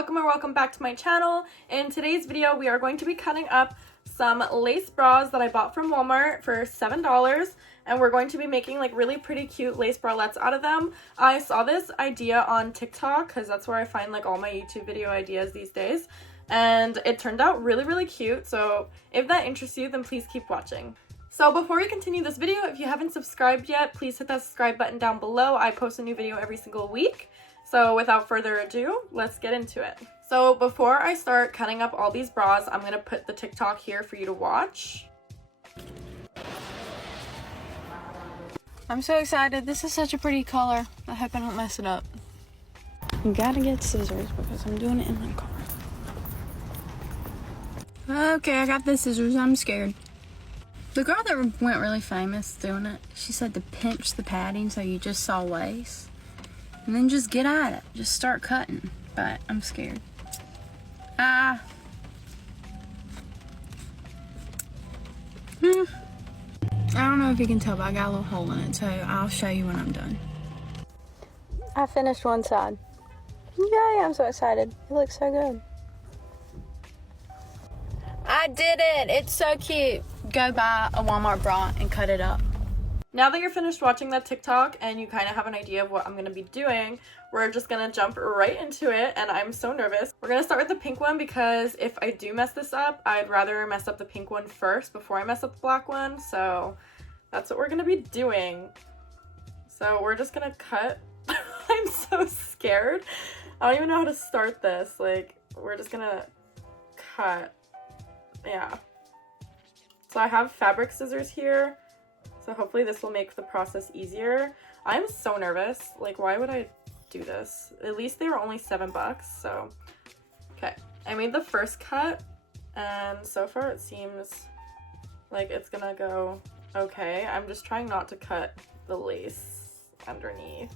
welcome or welcome back to my channel. In today's video, we are going to be cutting up some lace bras that I bought from Walmart for $7, and we're going to be making like really pretty cute lace bralettes out of them. I saw this idea on TikTok because that's where I find like all my YouTube video ideas these days, and it turned out really cute. So if that interests you, then please keep watching. So before we continue this video, if you haven't subscribed yet, please hit that subscribe button down below. I post a new video every single week. So without further ado, let's get into it. So before I start cutting up all these bras, I'm going to put the TikTok here for you to watch. I'm so excited. This is such a pretty color. I hope I don't mess it up. You gotta get scissors because I'm doing it in my car. Okay, I got the scissors. I'm scared. The girl that went really famous doing it, she said to pinch the padding so you just saw lace. And then just get at it. Just start cutting. But I'm scared. I don't know if you can tell, but I got a little hole in it, so I'll show you when I'm done. I finished one side. Yay, I'm so excited. It looks so good. I did it! It's so cute. Go buy a Walmart bra and cut it up. Now that you're finished watching that TikTok and you kind of have an idea of what I'm going to be doing, we're just going to jump right into it, and I'm so nervous. We're going to start with the pink one because if I do mess this up, I'd rather mess up the pink one first before I mess up the black one, so that's what we're going to be doing. So we're just going to cut. I'm so scared. I don't even know how to start this. Like, we're just going to cut. Yeah. So I have fabric scissors here. So hopefully this will make the process easier. I'm so nervous. Like, why would I do this? At least they were only $7, so. Okay, I made the first cut, and so far it seems like it's gonna go okay. I'm just trying not to cut the lace underneath.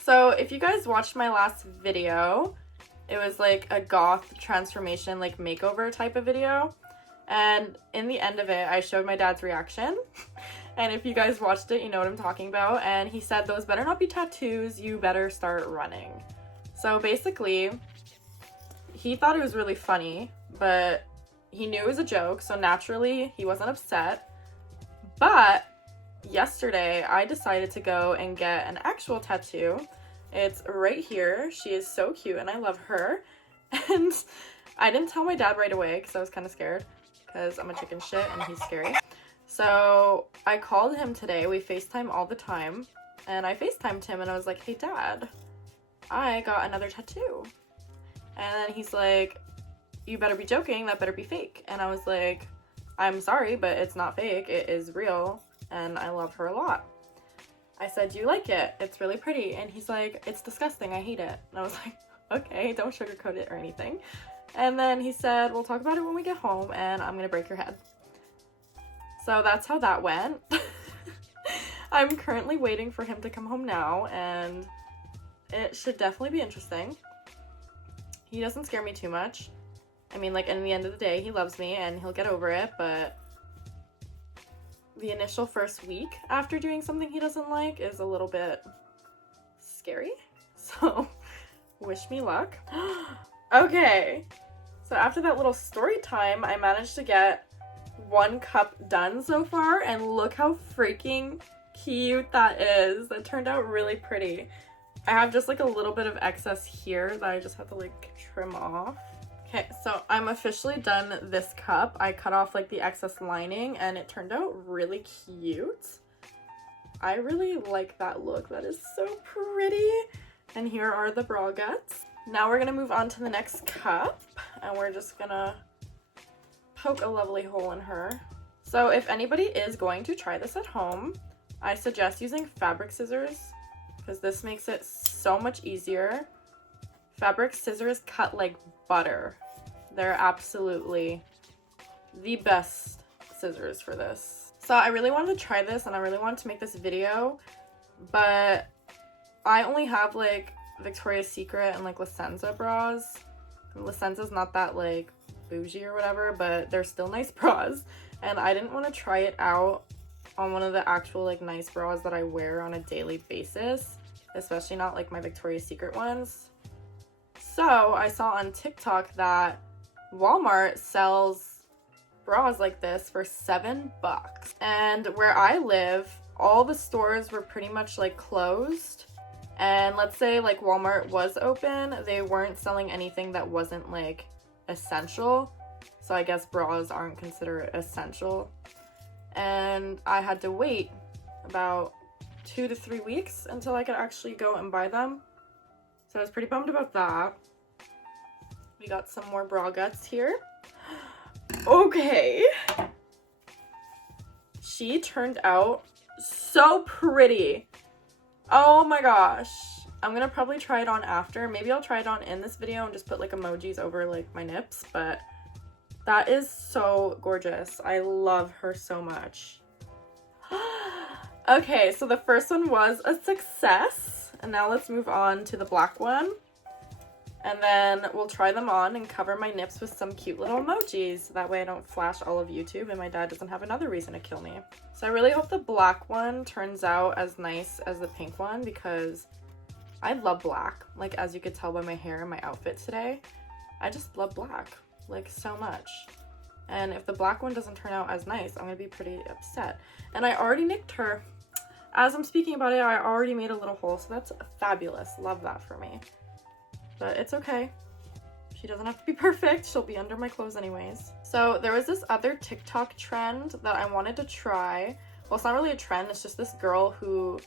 So if you guys watched my last video, it was like a goth transformation, like makeover type of video. And in the end of it, I showed my dad's reaction. And if you guys watched it, you know what I'm talking about. And he said, those better not be tattoos, you better start running. So basically, he thought it was really funny, but he knew it was a joke, so naturally he wasn't upset. But yesterday, I decided to go and get an actual tattoo. It's right here. She is so cute and I love her. And I didn't tell my dad right away because I was kind of scared, because I'm a chicken shit and he's scary. So I called him today. We FaceTime all the time, and I FaceTimed him and I was like, hey dad, I got another tattoo. And then he's like, you better be joking, that better be fake. And I was like, I'm sorry, but it's not fake, it is real, and I love her a lot. I said, do you like it? It's really pretty. And he's like, it's disgusting, I hate it. And I was like, okay, don't sugarcoat it or anything. And then he said, we'll talk about it when we get home, and I'm gonna break your head. So that's how that went. I'm currently waiting for him to come home now, and it should definitely be interesting. He doesn't scare me too much. I mean, like, in the end of the day, he loves me and he'll get over it, but the initial first week after doing something he doesn't like is a little bit scary. So wish me luck. Okay. So after that little story time, I managed to get 1 cup done so far, and look how freaking cute that is. That turned out really pretty. I have just like a little bit of excess here that I just have to like trim off. Okay, so I'm officially done this cup. I cut off like the excess lining and it turned out really cute. I really like that look. That is so pretty. And here are the bra guts. Now we're gonna move on to the next cup, and we're just gonna poke a lovely hole in her. So if anybody is going to try this at home, I suggest using fabric scissors because this makes it so much easier. Fabric scissors cut like butter. They're absolutely the best scissors for this. So I really wanted to try this and I really wanted to make this video, but I only have like Victoria's Secret and like La Senza bras. La Senza's not that like bougie or whatever, but they're still nice bras, and I didn't want to try it out on one of the actual like nice bras that I wear on a daily basis, especially not like my Victoria's Secret ones. So I saw on TikTok that Walmart sells bras like this for $7. And where I live, all the stores were pretty much like closed. And let's say like Walmart was open, they weren't selling anything that wasn't like essential. So I guess bras aren't considered essential. And I had to wait about 2 to 3 weeks until I could actually go and buy them. So I was pretty bummed about that. We got some more bra guts here. Okay. She turned out so pretty. Oh my gosh. I'm gonna probably try it on after. Maybe I'll try it on in this video and just put like emojis over like my nips, but that is so gorgeous. I love her so much. Okay, so the first one was a success. And now let's move on to the black one. And then we'll try them on and cover my nips with some cute little emojis. That way I don't flash all of YouTube and my dad doesn't have another reason to kill me. So I really hope the black one turns out as nice as the pink one because I love black. Like, as you could tell by my hair and my outfit today, I just love black, like, so much. And if the black one doesn't turn out as nice, I'm gonna be pretty upset. And I already nicked her. As I'm speaking about it, I already made a little hole, so that's fabulous. Love that for me. But it's okay. She doesn't have to be perfect. She'll be under my clothes anyways. So there was this other TikTok trend that I wanted to try. Well, it's not really a trend. It's just this girl who,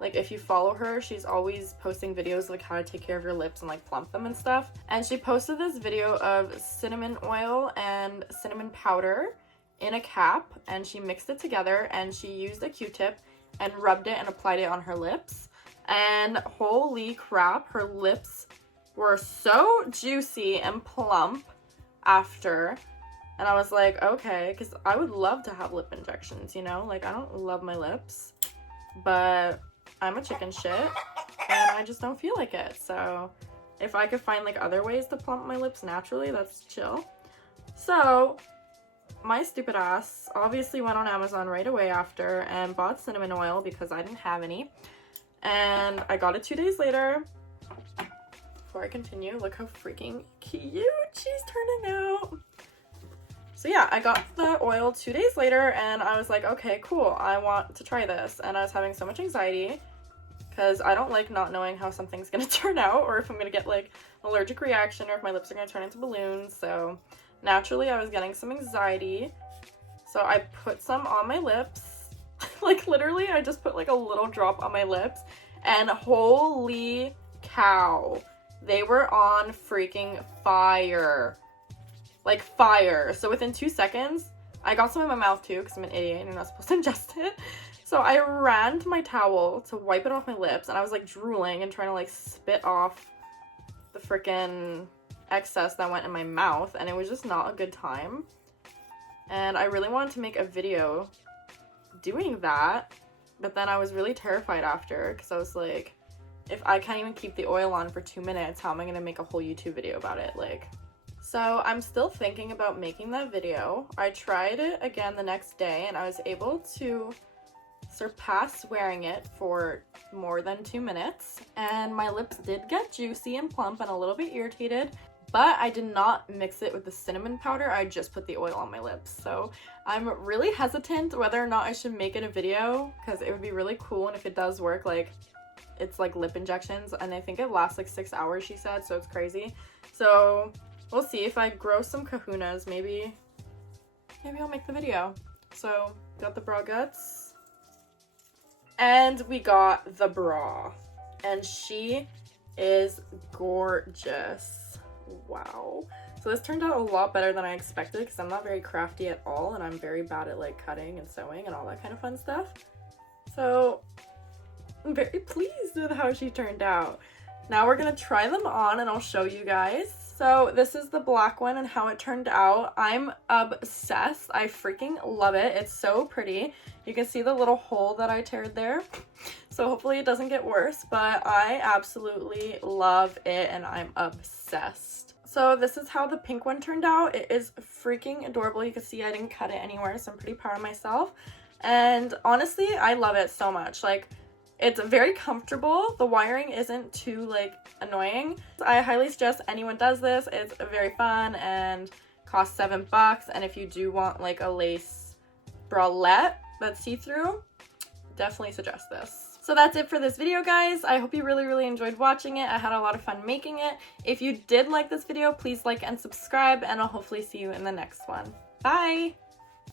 like, if you follow her, she's always posting videos like how to take care of your lips and like plump them and stuff. And she posted this video of cinnamon oil and cinnamon powder in a cap, and she mixed it together and she used a Q-tip and rubbed it and applied it on her lips. And holy crap, her lips were so juicy and plump after. And I was like, okay, because I would love to have lip injections, you know? Like, I don't love my lips, but I'm a chicken shit and I just don't feel like it. So if I could find like other ways to plump my lips naturally, that's chill. So my stupid ass obviously went on Amazon right away after and bought cinnamon oil because I didn't have any. And I got it 2 days later. Before I continue, look how freaking cute she's turning out. So yeah, I got the oil 2 days later and I was like, okay, cool, I want to try this. And I was having so much anxiety because I don't like not knowing how something's gonna turn out or if I'm gonna get like an allergic reaction or if my lips are gonna turn into balloons. So naturally I was getting some anxiety. So I put some on my lips. Like literally I just put like a little drop on my lips and holy cow. They were on freaking fire. Like fire. So within 2 seconds, I got some in my mouth too because I'm an idiot and you're not supposed to ingest it. So I ran to my towel to wipe it off my lips and I was like drooling and trying to like spit off the freaking excess that went in my mouth and it was just not a good time. And I really wanted to make a video doing that, but then I was really terrified after because I was like, if I can't even keep the oil on for 2 minutes, how am I gonna make a whole YouTube video about it? Like, so I'm still thinking about making that video. I tried it again the next day and I was able to surpass wearing it for more than 2 minutes. And my lips did get juicy and plump and a little bit irritated, but I did not mix it with the cinnamon powder. I just put the oil on my lips. So I'm really hesitant whether or not I should make it a video because it would be really cool. And if it does work, like, it's like lip injections and I think it lasts like 6 hours, she said, so it's crazy. So we'll see. If I grow some kahunas, maybe I'll make the video. So got the bra guts and we got the bra and she is gorgeous. Wow. So this turned out a lot better than I expected because I'm not very crafty at all and I'm very bad at like cutting and sewing and all that kind of fun stuff. So I'm very pleased with how she turned out. Now we're gonna try them on and I'll show you guys. So this is the black one and how it turned out. I'm obsessed. I freaking love it. It's so pretty. You can see the little hole that I teared there. So hopefully it doesn't get worse, but I absolutely love it and I'm obsessed. So this is how the pink one turned out. It is freaking adorable. You can see I didn't cut it anywhere, so I'm pretty proud of myself. And honestly, I love it so much. Like, It's very comfortable. The wiring isn't too like annoying. I highly suggest anyone does this. It's very fun and costs $7. And if you do want like a lace bralette that's see-through, definitely suggest this. So that's it for this video, guys. I hope you really enjoyed watching it. I had a lot of fun making it. If you did like this video, please like and subscribe, and I'll hopefully see you in the next one. Bye!